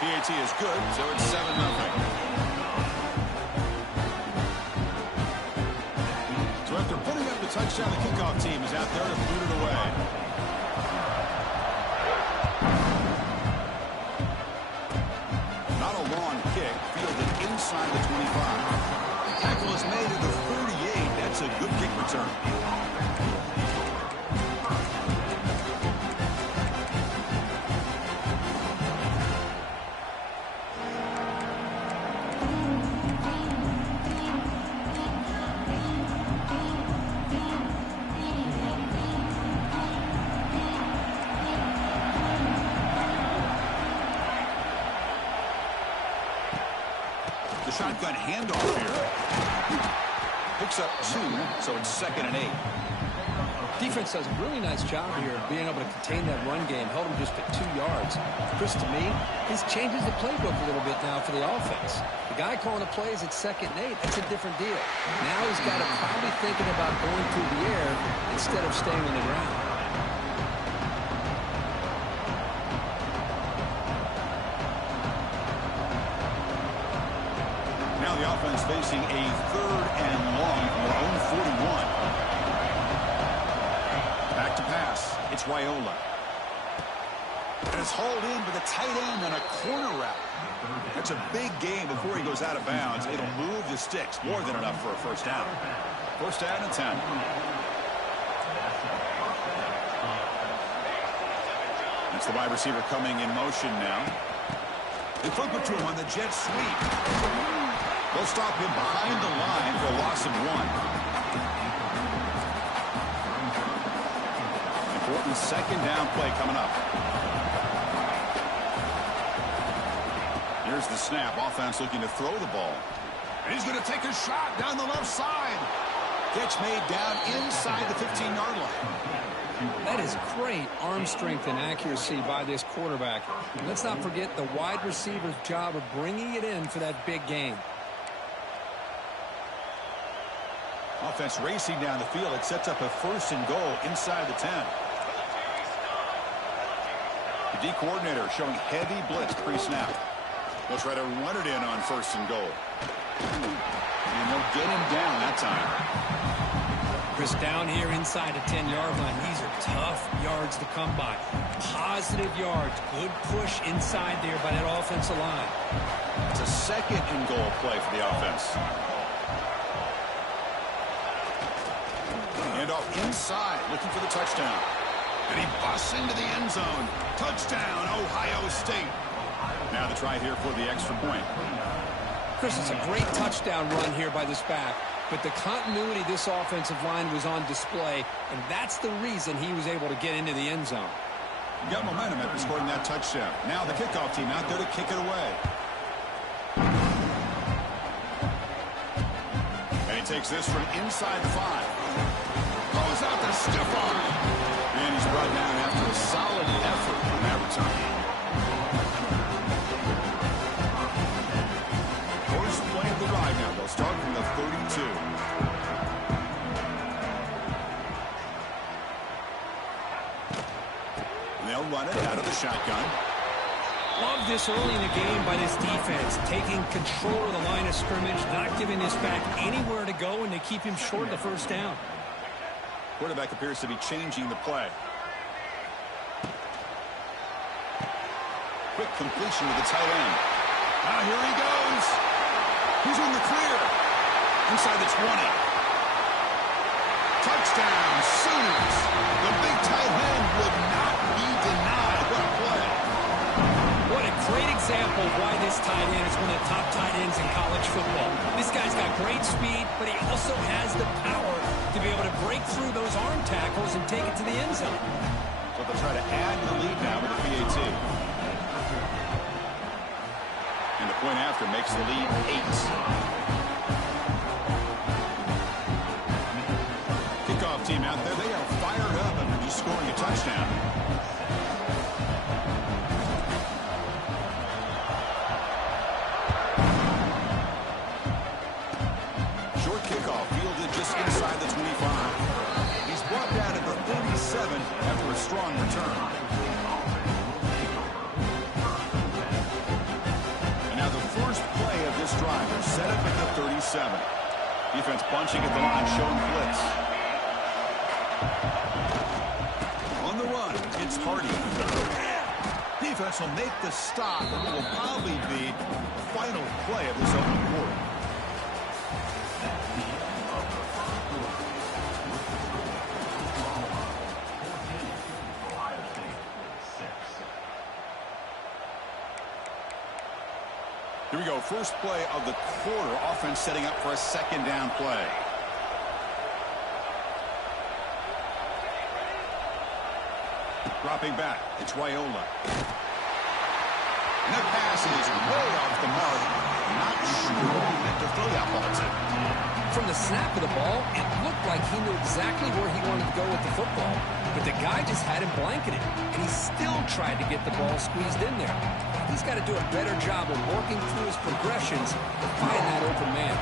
PAT is good, so it's 7-0. So after putting up the touchdown, the kickoff team is out there to boot it away. Not a long kick, fielded inside the 25. Tackle is made at the 38. That's a good kick return. The shotgun handoff here. Picks up 2, so it's 2nd and 8. Defense does a really nice job here of being able to contain that run game, held him just at 2 yards. Chris, to me, this changes the playbook a little bit now for the offense. The guy calling the plays at 2nd and 8, that's a different deal. Now he's got to probably thinking about going through the air instead of staying on the ground. Now the offense facing a 3rd and long from their own 41. Back to pass. It's Raiola. And it's hauled in with a tight end on a corner route. That's a big gain before he goes out of bounds. It'll move the sticks. More than enough for a first down. First down and 10. That's the wide receiver coming in motion now. They flip it to him on the jet sweep. They'll stop him behind the line for a loss of 1. Important 2nd down play coming up. Here's the snap. Offense looking to throw the ball. And he's going to take a shot down the left side. Catch made down inside the 15-yard line. That is great arm strength and accuracy by this quarterback. Let's not forget the wide receiver's job of bringing it in for that big gain. Offense racing down the field. It sets up a 1st and goal inside the 10. The D coordinator showing heavy blitz pre-snap. They'll try to run it in on 1st and goal. And they'll get him down that time. Chris, down here inside the 10-yard line. These are tough yards to come by. Positive yards. Good push inside there by that offensive line. It's a 2nd and goal play for the offense. And off inside, looking for the touchdown. And he busts into the end zone. Touchdown, Ohio State. Now the try here for the extra point. Chris, it's a great touchdown run here by this back, but the continuity of this offensive line was on display, and that's the reason he was able to get into the end zone. You got momentum after scoring that touchdown. Now the kickoff team out there to kick it away. And he takes this from inside the 5. Goes out the stiff arm. And he's brought down after a solid effort on that return. First play of the ride now. They'll start from the 32. And they'll run it out of the shotgun. Love this early in the game by this defense, taking control of the line of scrimmage, not giving this back anywhere to go, and they keep him short of the first down. Quarterback appears to be changing the play. Quick completion to the tight end. Now here he goes. He's in the clear. Inside the 20. Touchdown, Sooners. The big tight end would not be denied. What a play. What a great example of why this tight end is one of the top tight ends in college football. This guy's got great speed, but he also has the power to be able to break through those arm tackles and take it to the end zone. So they'll try to add the lead now with the PAT. And the point after makes the lead 8. Kickoff team out there, they are fired up after just scoring a touchdown. Short kickoff fielded just inside the 25. He's brought down at the 37 after a strong return. 7. Defense bunching at the line, showing blitz. On the run, it's Hardy. Defense will make the stop, and it will probably be the final play of this opening quarter. Here we go, first play of the quarter. Offense setting up for a second down play. Dropping back, it's Raiola. And that pass is way off the mark. Not sure who meant to throw that ball to. From the snap of the ball, it looked like he knew exactly where he wanted to go with the football. But the guy just had him blanketed, and he still tried to get the ball squeezed in there. He's got to do a better job of working through his progressions to find that open man.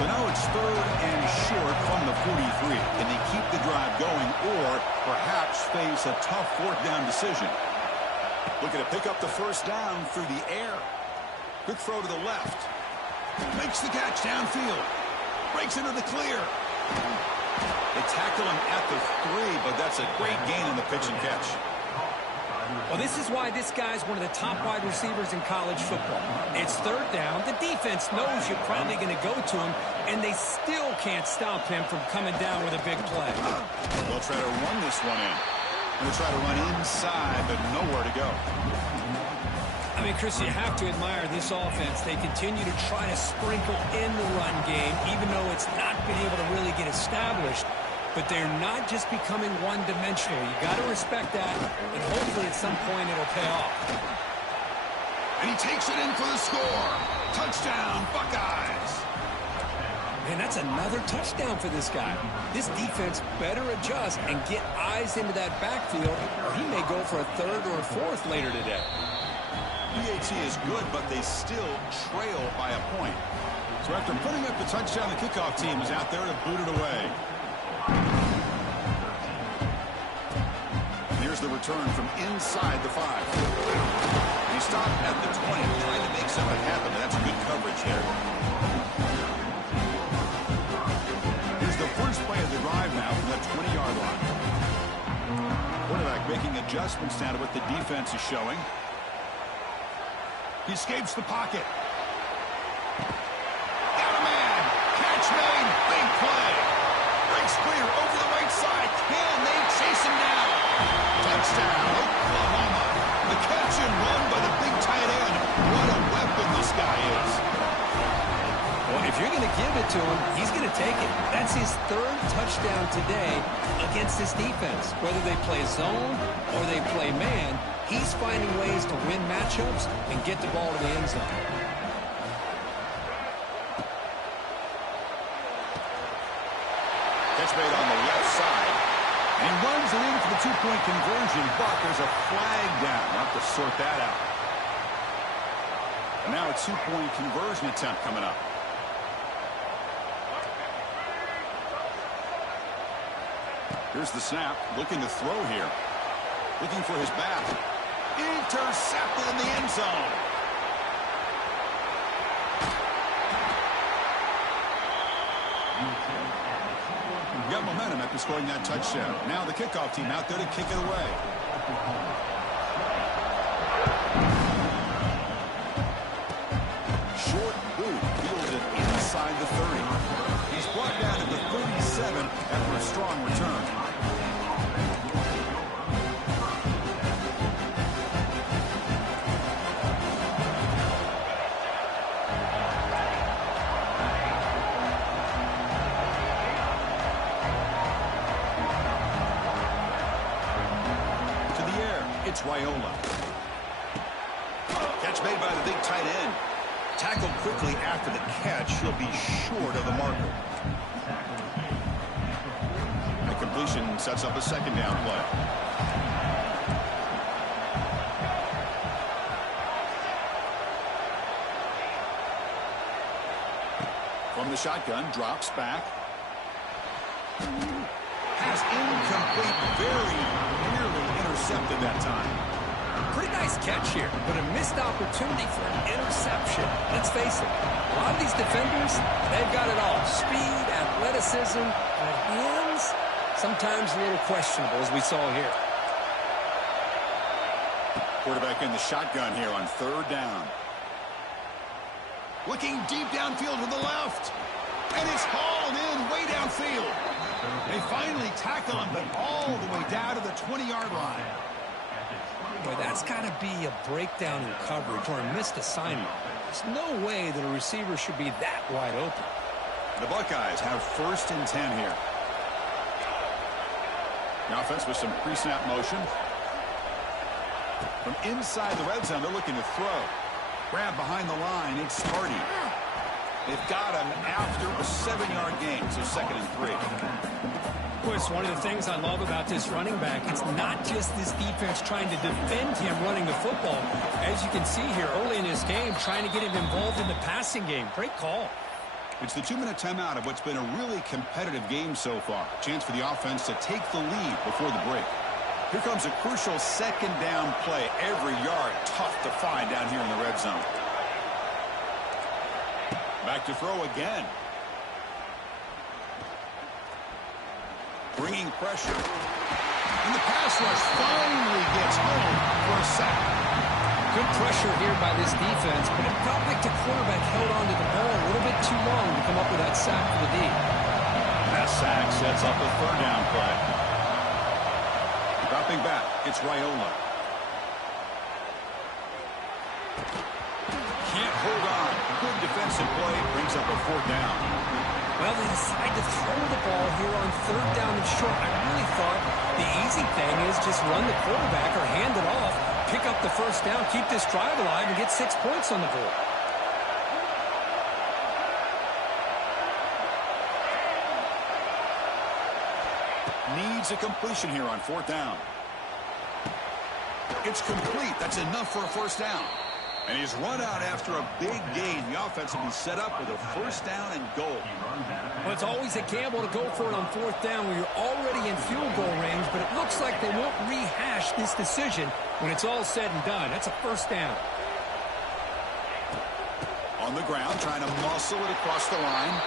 So now it's 3rd and short from the 43. Can they keep the drive going or perhaps face a tough 4th down decision? Looking to pick up the first down through the air. Quick throw to the left. Makes the catch downfield. Breaks into the clear. They tackle him at the 3, but that's a great gain in the pitch and catch. Well, this is why this guy's one of the top wide receivers in college football. It's 3rd down. The defense knows you're probably going to go to him, and they still can't stop him from coming down with a big play. They'll try to run this one in. They'll try to run inside, but nowhere to go. I mean, Chris, you have to admire this offense. They continue to try to sprinkle in the run game, even though it's not been able to really get established. But they're not just becoming one-dimensional. You got to respect that, and hopefully at some point it'll pay off. And he takes it in for the score. Touchdown, Buckeyes. Man, that's another touchdown for this guy. This defense better adjust and get eyes into that backfield, or he may go for a 3rd or a 4th later today. PAT is good, but they still trail by a point. So after putting up the touchdown, the kickoff team is out there to boot it away. Here's the return from inside the 5. He stopped at the 20, trying to make something happen, but that's good coverage here. Here's the first play of the drive now from that 20-yard line. Quarterback making adjustments now to what the defense is showing. He escapes the pocket. Got a man. Catch made. Big play. Breaks clear over the right side. Can they chase him down? Touchdown, Oklahoma. The catch and run by the big tight end. What a weapon this guy is. Well, if you're going to give it to him, he's going to take it. That's his 3rd touchdown today against this defense. Whether they play zone or they play man, he's finding ways to win matchups and get the ball to the end zone. Catch made on the left side. And he runs it in for the 2-point conversion, but there's a flag down. We'll have to sort that out. And now a 2-point conversion attempt coming up. Here's the snap, looking to throw here. Looking for his back. Intercepted in the end zone. Got momentum after scoring that touchdown. Now the kickoff team out there to kick it away. Short boot fielded inside the 30. He's brought down at the 37 after a strong return. It's Raiola. Catch made by the big tight end. Tackled quickly after the catch. He'll be short of the marker. The completion sets up a second down play. From the shotgun, drops back. Pass incomplete, very nearly intercepted that time. Pretty nice catch here, but a missed opportunity for an interception. Let's face it, a lot of these defenders, they've got it all. Speed, athleticism, but hands, sometimes a little questionable, as we saw here. Quarterback in the shotgun here on third down. Looking deep downfield to the left. And it's hauled in way downfield. They finally tackle him, but all the way down to the 20-yard line. Boy, that's got to be a breakdown in coverage or a missed assignment. There's no way that a receiver should be that wide open. The Buckeyes have 1st and 10 here. The offense with some pre-snap motion. From inside the red zone, they're looking to throw. Grab behind the line, it's Sparty. They've got him after a 7-yard gain, so 2nd and 3. Of course, one of the things I love about this running back, it's not just this defense trying to defend him running the football. As you can see here early in this game, trying to get him involved in the passing game. Great call. It's the 2-minute timeout of what's been a really competitive game so far. Chance for the offense to take the lead before the break. Here comes a crucial 2nd down play. Every yard tough to find down here in the red zone. Back to throw again. Bringing pressure. And the pass rush finally gets home for a sack. Good pressure here by this defense, but it felt like the quarterback held on to the ball a little bit too long to come up with that sack for the D. That sack sets up a 3rd down play. Dropping back, it's Raiola. Can't hold on. Good defensive play brings up a 4th down. Well, they decide to throw the ball here on 3rd down and short. I really thought the easy thing is just run the quarterback or hand it off, pick up the 1st down, keep this drive alive, and get 6 points on the board. Needs a completion here on 4th down. It's complete. That's enough for a 1st down. And he's run out after a big gain. The offense will be set up with a 1st down and goal. Well, it's always a gamble to go for it on 4th down when you're already in field goal range, but it looks like they won't rehash this decision when it's all said and done. That's a 1st down. On the ground, trying to muscle it across the line.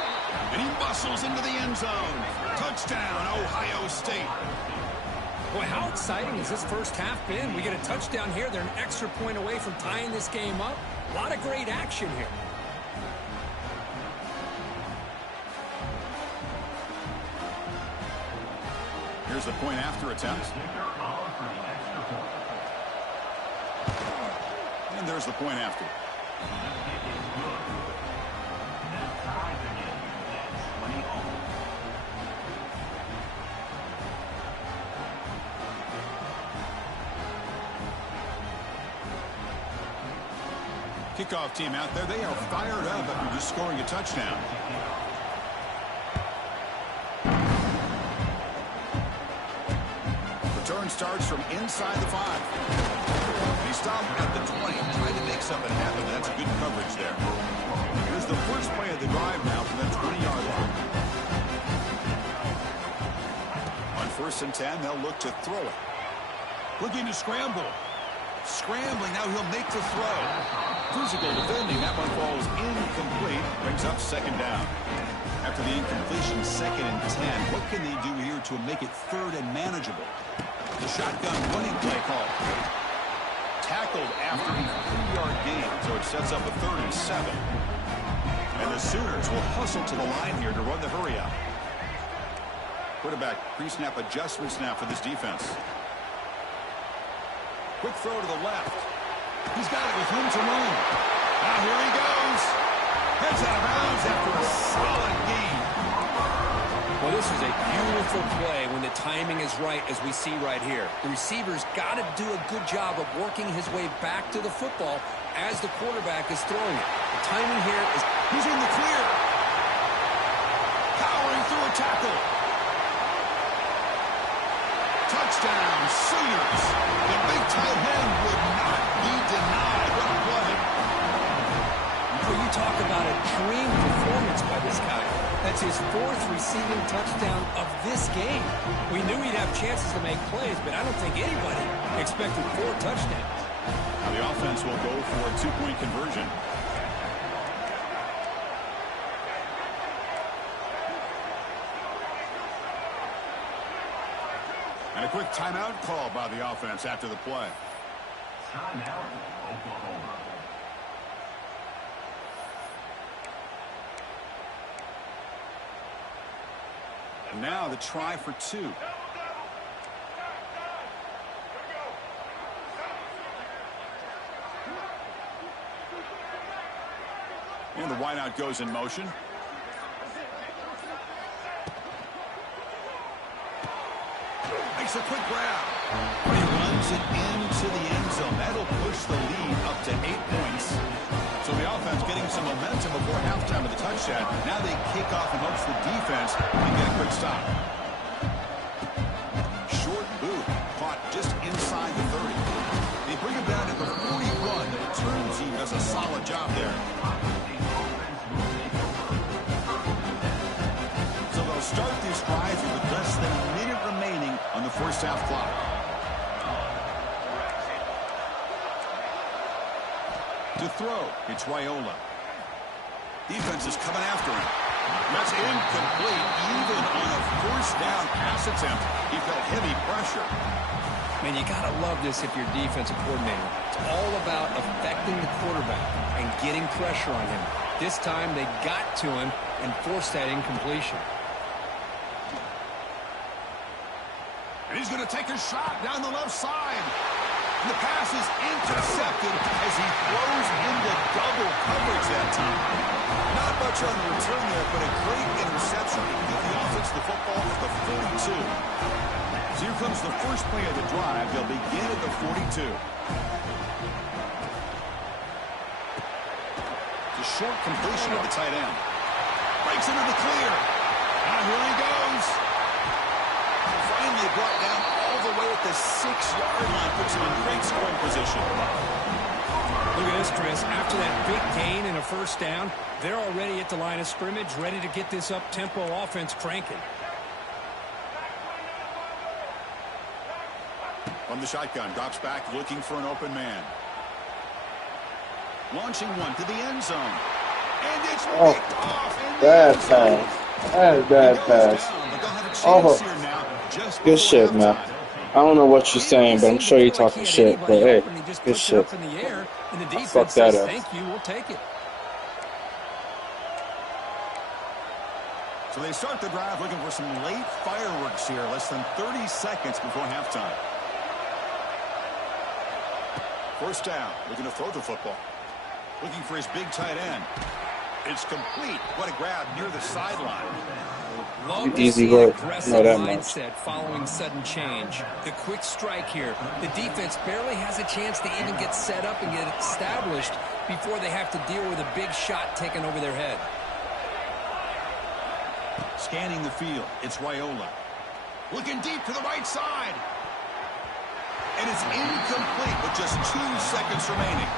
And he muscles into the end zone. Touchdown, Ohio State. Boy, how exciting has this first half been? We get a touchdown here. They're an extra point away from tying this game up. A lot of great action here. Here's the point after attempt. And there's the point after. Kickoff team out there, they are fired up after just scoring a touchdown. Return starts from inside the 5. He stopped at the 20, trying to make something happen. That's good coverage there. Here's the first play of the drive now from the 20-yard line. On 1st and 10, they'll look to throw it. Looking to scramble. Scrambling, now he'll make the throw. Physical defending, that one falls incomplete. Brings up 2nd down. After the incompletion, 2nd and 10. What can they do here to make it 3rd and manageable? The shotgun running play call. Tackled after a 3-yard gain, so it sets up a 3rd and 7. And the Sooners will hustle to the line here to run the hurry out. Quarterback pre-snap adjustments now for this defense. Quick throw to the left. He's got it with room to run. Now here he goes. Heads out of bounds after a solid gain. Well, this is a beautiful play when the timing is right, as we see right here. The receiver's got to do a good job of working his way back to the football as the quarterback is throwing it. The timing here is... He's in the clear. Powering through a tackle. Touchdown, Sooners. The big tight end would not be denied. What a play. Well, you talk about a dream performance by this guy. That's his 4th receiving touchdown of this game. We knew he'd have chances to make plays, but I don't think anybody expected 4 touchdowns. Now the offense will go for a two-point conversion. And a quick timeout call by the offense after the play. Timeout, Oklahoma. And now the try for two. And the wideout goes in motion. Makes a quick grab. He runs it into the end zone. That'll push the lead up to 8 points. So the offense getting some momentum before halftime of the touchdown. Now they kick off and hopes the defense can get a quick stop. Short boot caught just inside the 30. They bring him down to the 41. The return team does a solid job there. So they'll start this drive with less than a minute remaining on the first half clock. To throw, it's Raiola. Defense is coming after him. That's incomplete. Even on a first down pass attempt, he felt heavy pressure. Man, you got to love this if you're a defensive coordinator. It's all about affecting the quarterback and getting pressure on him. This time they got to him and forced that incompletion. And he's going to take a shot down the left side. And the pass is intercepted as he throws into double coverage that time. Not much on the return there, but a great interception to give the offense the football at the 42. So here comes the first play of the drive. They'll begin at the 42. The short completion of the tight end. Breaks into the clear. And here he goes. Finally brought down all the way at the 6-yard line. Puts him in great scoring position. Look at this, Chris. After that big gain and a first down, they're already at the line of scrimmage, ready to get this up-tempo offense cranking. From the shotgun, drops back, looking for an open man. Launching one to the end zone. And it's picked off. Bad pass. That is bad pass. Good shit, man. I don't know what you're saying, but I'm sure you're talking shit. But hey, good shit. Fuck that up. Thank you. We'll take it. So they start the drive looking for some late fireworks here. Less than 30 seconds before halftime. First down. Looking to throw the football. Looking for his big tight end. It's complete. What a grab near the sideline. Easy work. Aggressive mindset following sudden change. The quick strike here. The defense barely has a chance to even get set up and get established before they have to deal with a big shot taken over their head. Scanning the field. It's Raiola. Looking deep to the right side. And it's incomplete with just 2 seconds remaining.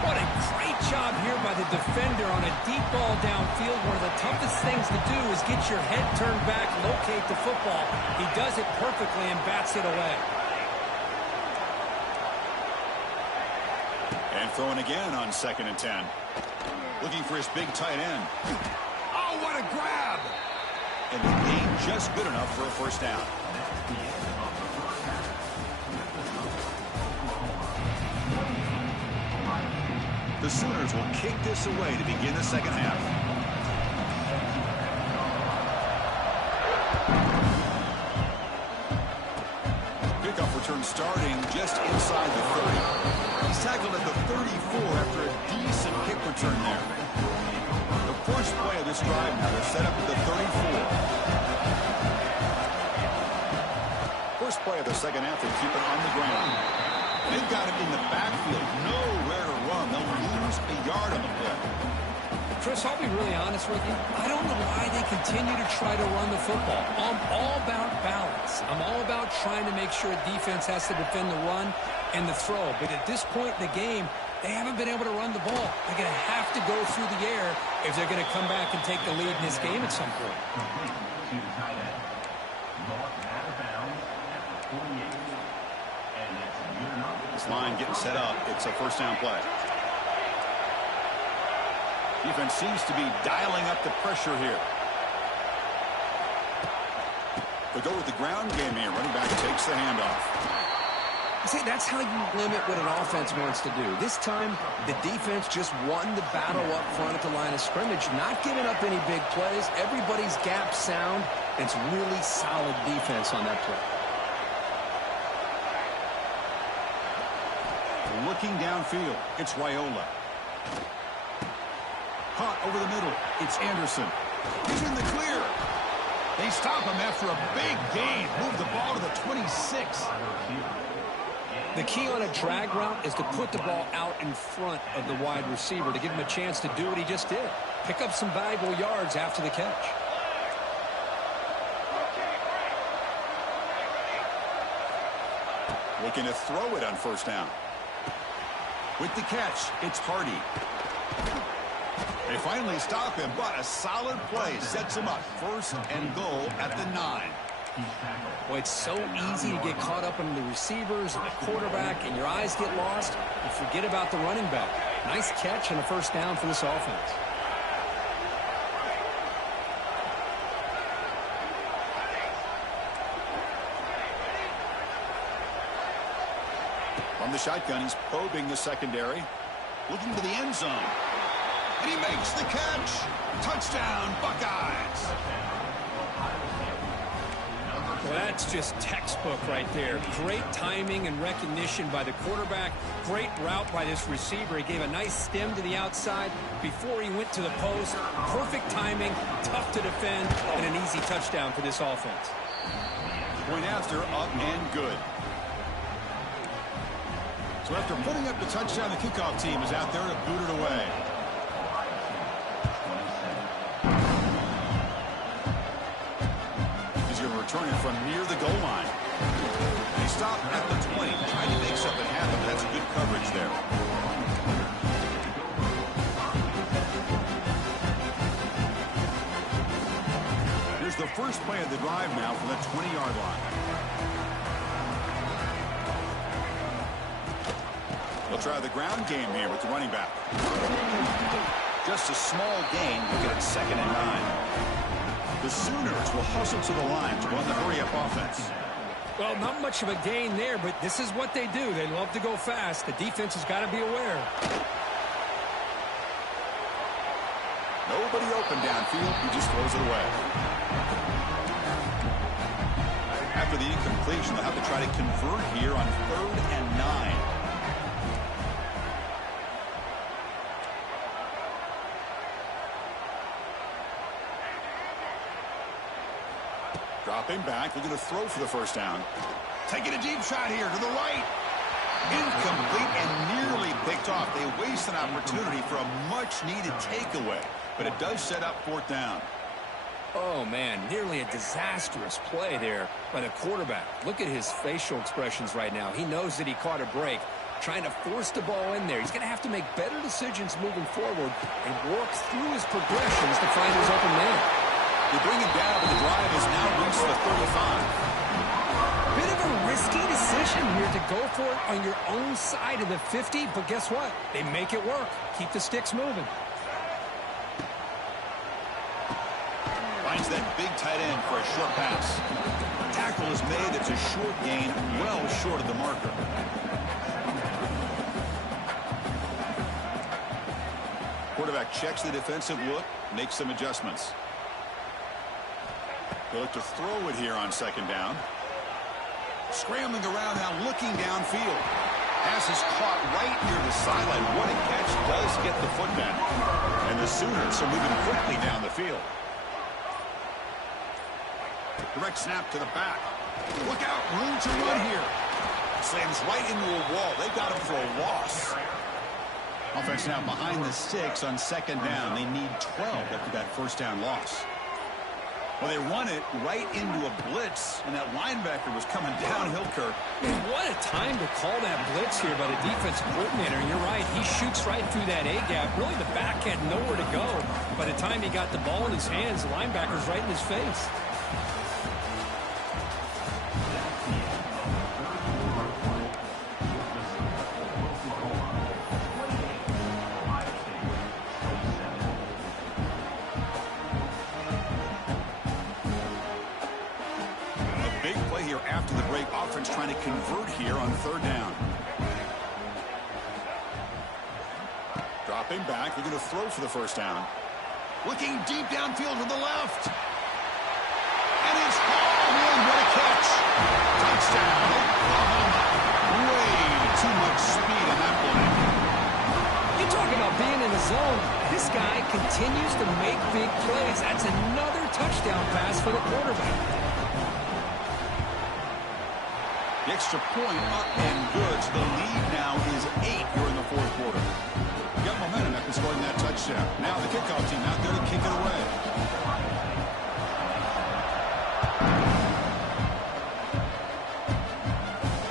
What a great job here by the defender on a deep ball downfield. One of the toughest things to do is get your head turned back, locate the football. He does it perfectly and bats it away. And throwing again on 2nd and 10. Looking for his big tight end. Oh, what a grab! And the gain just good enough for a first down. The Sooners will kick this away to begin the second half. Kickoff return starting just inside the 30. He's tackled at the 34 after a decent kick return there. The first play of this drive now, they're set up at the 34. First play of the second half, they keep it on the ground. They've got him in the backfield, nowhere to run. They'll lose a yard on the play. Chris, I'll be really honest with you. I don't know why they continue to try to run the football. I'm all about balance. I'm all about trying to make sure defense has to defend the run and the throw. But at this point in the game, they haven't been able to run the ball. They're going to have to go through the air if they're going to come back and take the lead in this game at some point. line getting set up. It's a first down play. Defense seems to be dialing up the pressure here. They go with the ground game here. Running back takes the handoff. See, that's how you limit what an offense wants to do. This time, the defense just won the battle up front at the line of scrimmage, not giving up any big plays. Everybody's gap sound. It's really solid defense on that play. Looking downfield, it's Raiola. Caught over the middle, it's Anderson. He's in the clear. They stop him after a big gain. Move the ball to the 26. The key on a drag route is to put the ball out in front of the wide receiver to give him a chance to do what he just did. Pick up some valuable yards after the catch. Looking to throw it on first down. With the catch, it's Hardy. They finally stop him, but a solid play sets him up. First and goal at the 9. Boy, it's so easy to get caught up in the receivers and the quarterback, and your eyes get lost. You forget about the running back. Nice catch and a first down for this offense. From the shotgun, he's probing the secondary. Looking to the end zone. And he makes the catch. Touchdown, Buckeyes. Well, that's just textbook right there. Great timing and recognition by the quarterback. Great route by this receiver. He gave a nice stem to the outside before he went to the post. Perfect timing, tough to defend, and an easy touchdown for this offense. Point after, up and good. So after putting up the touchdown, the kickoff team is out there to boot it away. Return it from near the goal line. They stop at the 20, trying to make something happen. That's good coverage there. Here's the first play of the drive now from the 20-yard line. They'll try the ground game here with the running back. Just a small gain. Look at it, 2nd and 9. The Sooners will hustle to the line to run the hurry-up offense. Well, not much of a gain there, but this is what they do. They love to go fast. The defense has got to be aware. Nobody open downfield. He just throws it away. After the incompletion, they'll have to try to convert here on 3rd and 9. Dropping back, looking to throw for the first down. Taking a deep shot here to the right. Incomplete and nearly picked off. They waste an opportunity for a much-needed takeaway, but it does set up 4th down. Oh, man, nearly a disastrous play there by the quarterback. Look at his facial expressions right now. He knows that he caught a break, trying to force the ball in there. He's going to have to make better decisions moving forward and work through his progressions to find his open man. They bring him down, but the drive has now reached the 35. Bit of a risky decision here to go for it on your own side of the 50, but guess what? They make it work. Keep the sticks moving. Finds that big tight end for a short pass. Tackle is made. It's a short gain, well short of the marker. Quarterback checks the defensive look, makes some adjustments. They'll look to throw it here on 2nd down. Scrambling around now, looking downfield. Pass is caught right near the sideline. What a catch, does get the foot back. And the Sooners are moving quickly down the field. Direct snap to the back. Look out, room to run here. Slams right into a wall. They got him for a loss. Offense now behind the 6 on 2nd down. They need 12 after that first down loss. Well, they run it right into a blitz, and that linebacker was coming downhill, Kirk. What a time to call that blitz here by the defensive coordinator. And you're right, he shoots right through that A-gap. Really, the back had nowhere to go. By the time he got the ball in his hands, the linebacker's right in his face. trying to convert here on 3rd down. Dropping back. They're going to throw for the 1st down. Looking deep downfield to the left. And it's hauled in. What a catch. Touchdown, Oklahoma. Way too much speed on that play. You talk about being in the zone. This guy continues to make big plays. That's another touchdown pass for the quarterback. The extra point up and good. So the lead now is 8 here in the 4th quarter. Got momentum after scoring that touchdown. Now the kickoff team out there to kick it away.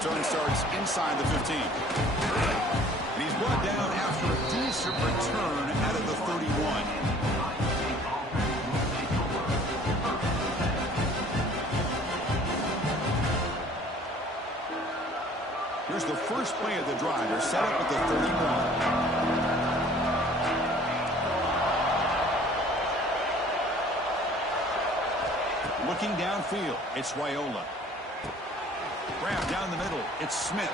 Turn starts inside the 15. And he's brought down after a decent return out of the 31. Here's the first play of the drive. They're set up at the 31. Looking downfield, it's Raiola. Grab down the middle, it's Smith.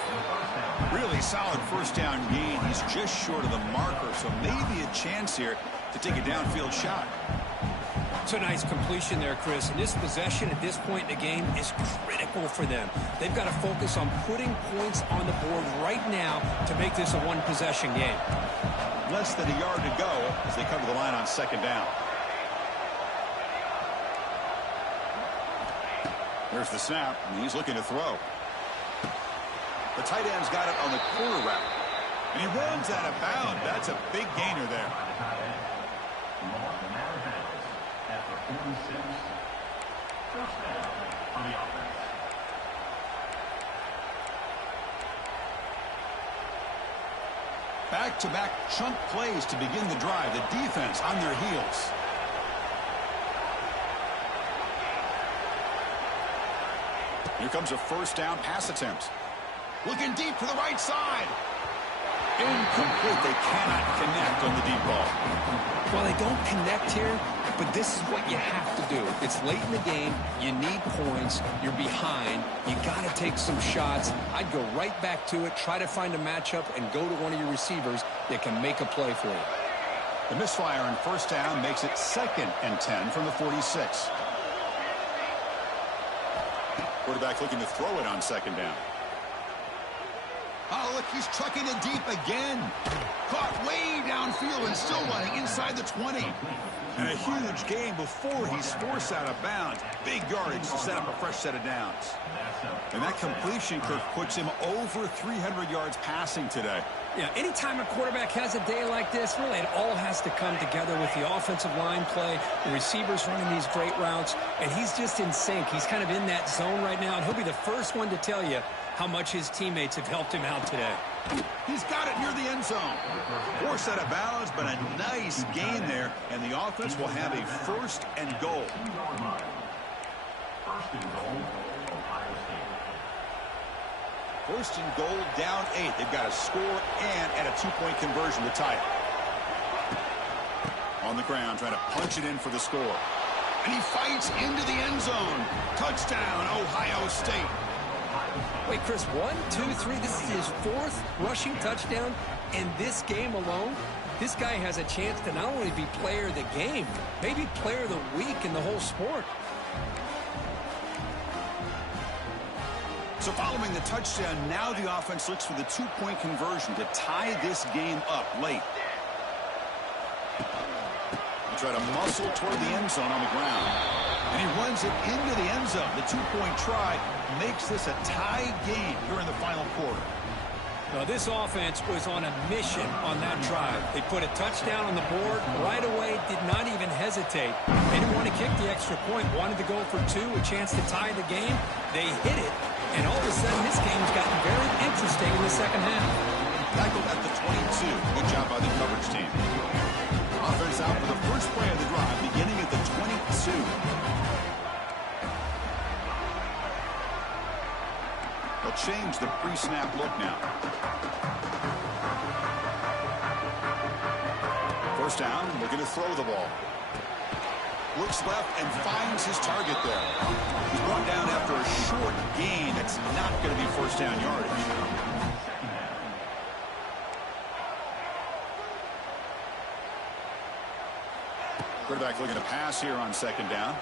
Really solid 1st down gain. He's just short of the marker, so maybe a chance here to take a downfield shot. It's a nice completion there, Chris. And this possession at this point in the game is critical for them. They've got to focus on putting points on the board right now to make this a one-possession game. Less than a yard to go as they cover the line on 2nd down. There's the snap, and he's looking to throw. The tight end's got it on the corner route. And he runs out of bounds. That's a big gainer there. Back-to-back chunk plays to begin the drive. The defense on their heels. Here comes a 1st down pass attempt. Looking deep to the right side. Incomplete. They cannot connect on the deep ball. Well, they don't connect here, but this is what you have to do. It's late in the game. You need points. You're behind. You got to take some shots. I'd go right back to it, try to find a matchup, and go to one of your receivers that can make a play for you. The misfire on 1st down makes it 2nd and 10 from the 46. Quarterback looking to throw it on 2nd down. Oh, look, he's trucking it deep again. Caught way downfield and still running inside the 20. And a huge gain before he's forced out of bounds. Big yardage to set up a fresh set of downs. And that completion, Kirk, puts him over 300 yards passing today. Yeah, anytime a quarterback has a day like this, really it all has to come together with the offensive line play, the receivers running these great routes, and he's just in sync. He's kind of in that zone right now, and he'll be the first one to tell you how much his teammates have helped him out today. He's got it near the end zone. Forced out of bounds, but a nice gain there, and the offense will have a 1st and goal. 1st and goal, Ohio State. 1st and goal, down 8. They've got to score and add a 2-point conversion to tie it. On the ground, trying to punch it in for the score. And he fights into the end zone. Touchdown, Ohio State. Wait, Chris, 1, 2, 3. This is his 4th rushing touchdown in this game alone. This guy has a chance to not only be player of the game, maybe player of the week in the whole sport. So following the touchdown, now the offense looks for the 2-point conversion to tie this game up late. They try to muscle toward the end zone on the ground. And he runs it into the end zone. The 2-point try makes this a tie game here in the final quarter. Now, this offense was on a mission on that drive. They put a touchdown on the board right away, did not even hesitate. They didn't want to kick the extra point, wanted to go for 2, a chance to tie the game. They hit it, and all of a sudden this game's gotten very interesting in the 2nd half. Tackled at the 22. Good job by the coverage team. Offense out for the first play of the drive, beginning at the 22. They'll change the pre-snap look now. 1st down, looking to throw the ball. Looks left and finds his target there. He's brought down after a short gain. That's not going to be first down yardage. Quarterback looking to pass here on second down.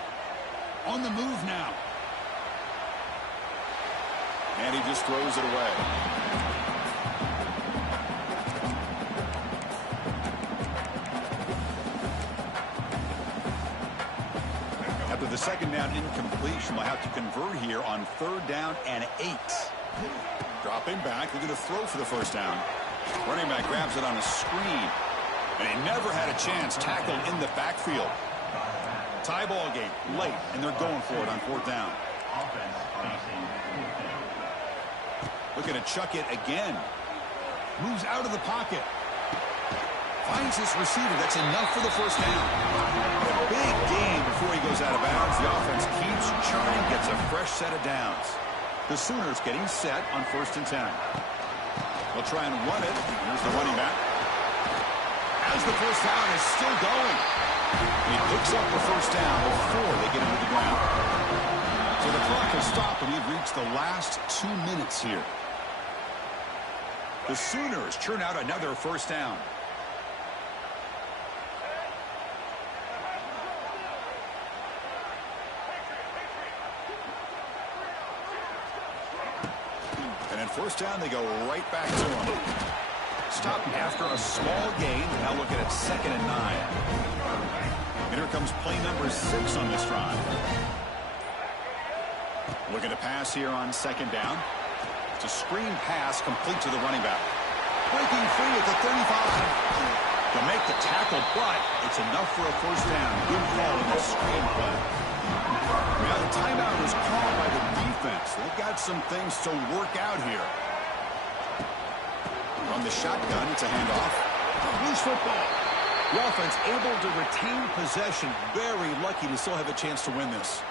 On the move now. And he just throws it away. After the second down incompletion, they'll have to convert here on third down and 8. Dropping back, looking to throw for the first down. Running back grabs it on a screen. And he never had a chance, tackled in the backfield. Tie ball game late, and they're going for it on fourth down. Looking to chuck it again. Moves out of the pocket. Finds his receiver. That's enough for the first down. A big gain before he goes out of bounds. The offense keeps churning, gets a fresh set of downs. The Sooners getting set on 1st and 10. They'll try and run it. Here's the running back. As the first down is still going. He picks up the first down before they get him to the ground. So the clock has stopped, and we've reached the last 2 minutes here. The Sooners churn out another first down. And in first down, they go right back to him. Stopped after a small gain. Now looking at 2nd and 9. And here comes play number 6 on this drive. Looking to pass here on 2nd down. It's a screen pass complete to the running back. Breaking free at the 35. To make the tackle, but it's enough for a first down. Good call in the screen play. Now the timeout is called by the defense. They've got some things to work out here. On the shotgun, it's a handoff. Loose football. The offense able to retain possession. Very lucky to still have a chance to win this.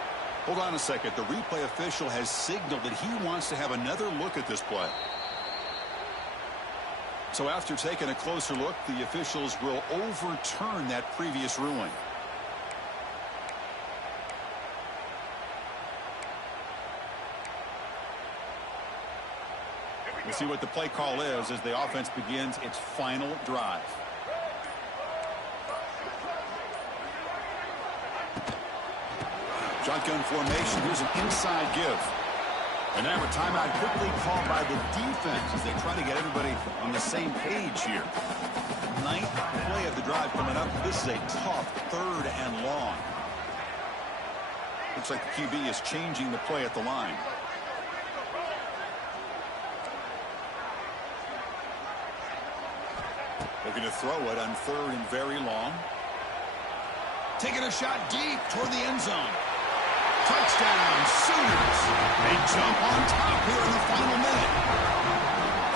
Hold on a second. The replay official has signaled that he wants to have another look at this play. So after taking a closer look, the officials will overturn that previous ruling. We'll see what the play call is as the offense begins its final drive. Shotgun formation. Here's an inside give. And now a timeout quickly called by the defense as they try to get everybody on the same page here. 9th play of the drive coming up. This is a tough 3rd and long. Looks like the QB is changing the play at the line. Looking to throw it on 3rd and very long. Taking a shot deep toward the end zone. Touchdown, Sooners. They jump on top here in the final minute.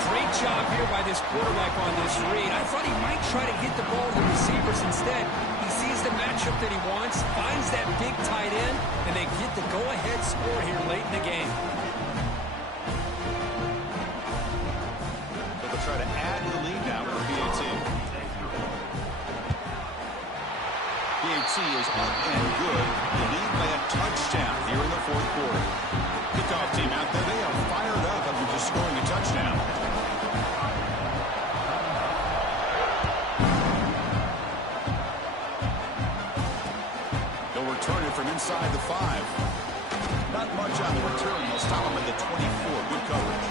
Great job here by this quarterback on this read. I thought he might try to get the ball to the receivers instead. He sees the matchup that he wants, finds that big tight end, and they get the go-ahead score here late in the game. So they'll try to add to the lead now for PAT. PAT is up and good. They lead by a touchdown here in the 4th quarter. Kickoff team out there. They are fired up after just scoring a touchdown. They'll return it from inside the 5. Not much on the return. They'll stop them at the 24. Good coverage.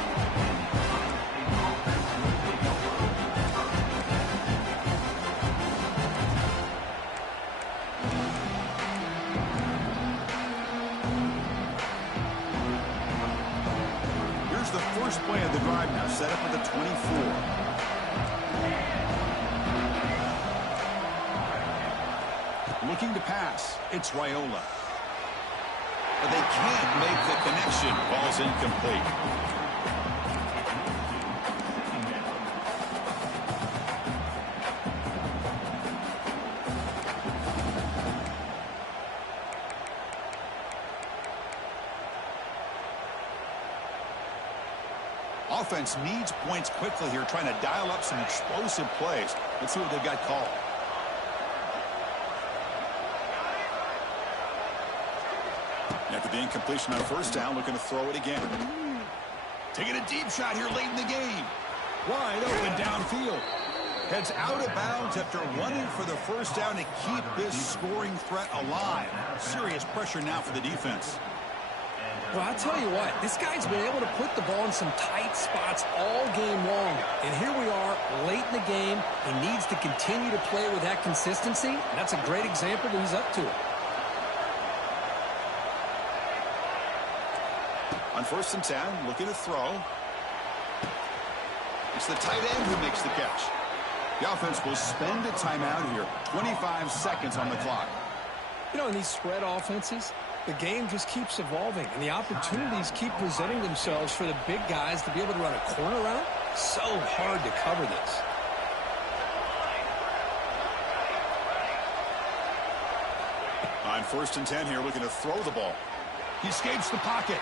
First play of the drive now, set up at the 24. Looking to pass, it's Raiola. But they can't make the connection. Ball's incomplete. Offense needs points quickly here, trying to dial up some explosive plays. Let's see what they've got called. After the incompletion on first down, looking to throw it again. Taking a deep shot here late in the game. Wide open downfield. Heads out of bounds after running for the first down to keep this scoring threat alive. Serious pressure now for the defense. Well, I'll tell you what, this guy's been able to put the ball in some tight spots all game long. And here we are, late in the game. He needs to continue to play with that consistency. And that's a great example that he's up to it. On 1st and 10, looking to throw. It's the tight end who makes the catch. The offense will spend a timeout here. 25 seconds on the clock. You know, in these spread offenses, the game just keeps evolving, and the opportunities keep presenting themselves for the big guys to be able to run a corner route. So hard to cover this. On 1st and 10 here, looking to throw the ball. He escapes the pocket.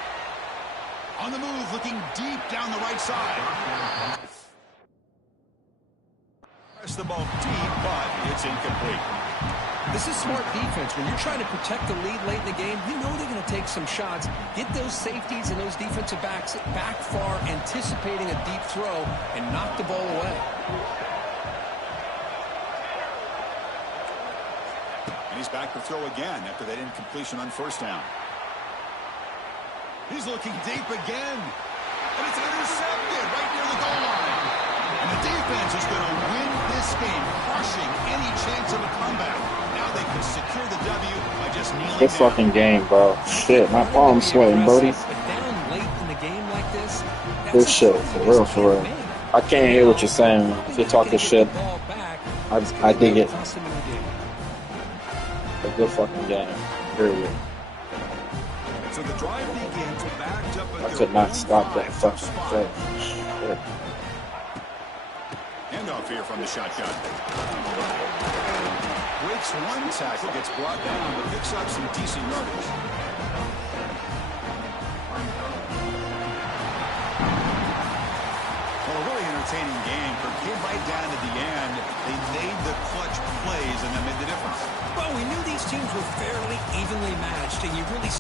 On the move, looking deep down the right side. Press the ball deep, but it's incomplete. This is smart defense. When you're trying to protect the lead late in the game, you know they're going to take some shots. Get those safeties and those defensive backs back far, anticipating a deep throw, and knock the ball away. And he's back to throw again after that incompletion on first down. He's looking deep again. And it's intercepted right near the goal line. And the defense is going to win this game, crushing any chance of a comeback. Now they can secure the W by just kneeling This down. fucking game, bro. Shit, my palm's sweating, Brody. But down late in the game like this, This shit, for real, for real. I can't hear what you're saying. If you're talking shit, I dig it. A good fucking game. Period. So the drive begins backed up at I their could not own stop that 5 fucking spot. play. Shit. Handoff here from the shotgun. Breaks one tackle, gets brought down, but picks up some decent yardage. Well, a really entertaining game. It came right down to the end. They made the clutch plays, and that made the difference. Well, we knew these teams were fairly evenly matched, and you really